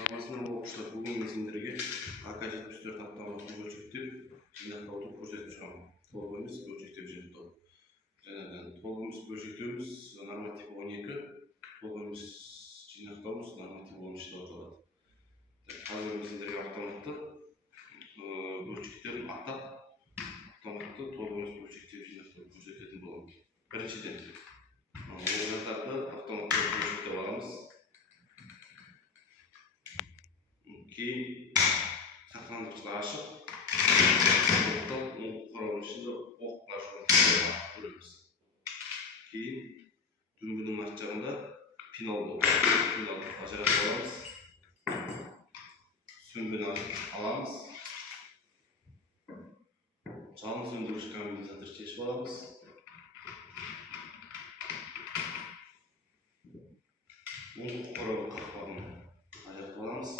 Намазынан оқушылар бүгін сендерге АК-74 автоматтық бөлшектеп жинақтауды көрсетіп шығамын. Толық емес бөлшектеп жинақтау. Жаңадан толық емес бөлшектеуіміз норматив 12, толық емес жинақтауымыз норматив 13 деп аталады. Қазір сендерге автоматты бөлшектерін атап, автоматты толық емес бөлшектеп жинақтауды көрсететін боламыз. Біріншіден, олжаттарды автоматты бөлшектеп аламыз. Кейін сақтандырғышты ашып, қорабының ішінде оққылар көреміз. Кейін дүңгінің арт жағында пенал болады. Пеналды ажыратып аламыз. Сүңгіні аламыз. Жалын сөндіргіш коммутатор шешіп аламыз. Қорабының қақпағын ажыратып аламыз.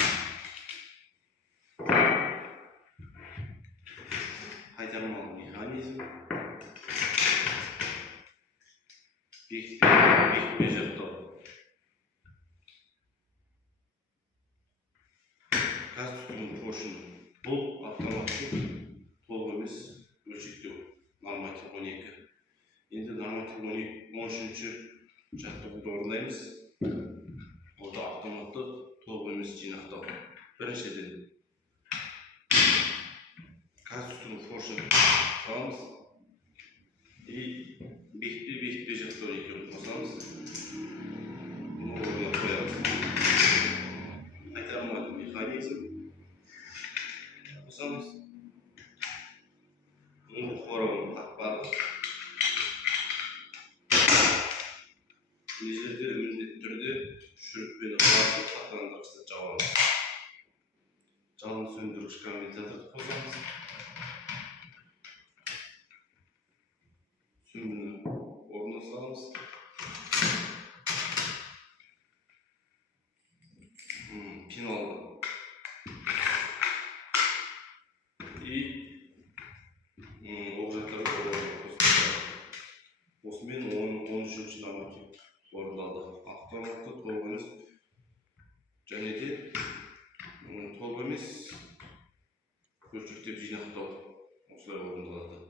Қайтармалы механизм, бекітпе жақтау. Газ түтінін поршын. Бұл автоматты толық емес бөлшектеу. Норматив 12. Енді норматив 13-ші жаттығуды орындаймыз. Олда автоматты толық емес жинақтау. Біріншіден газ түтінін поршын саламыз. И бекітпе жақтау екеуін қосамыз. Бұны орнына қоямыз. Қайтармалы механизм қосамыз. Бұны қорабының қақпағы. Мына жерде міндетті түрде шүріппені басып сақтандырғышты жабамыз. Жалын сөндіргіш коммутаторды қосамыз. Сүңгіні орнына саламыз. Пеналды. И оқжаттарды орнына қосамыз. Осымен 13-ші норматив орындалды. Автоматты толық емес және де толық емес бөлшектеп жинақтау осылай орындалады.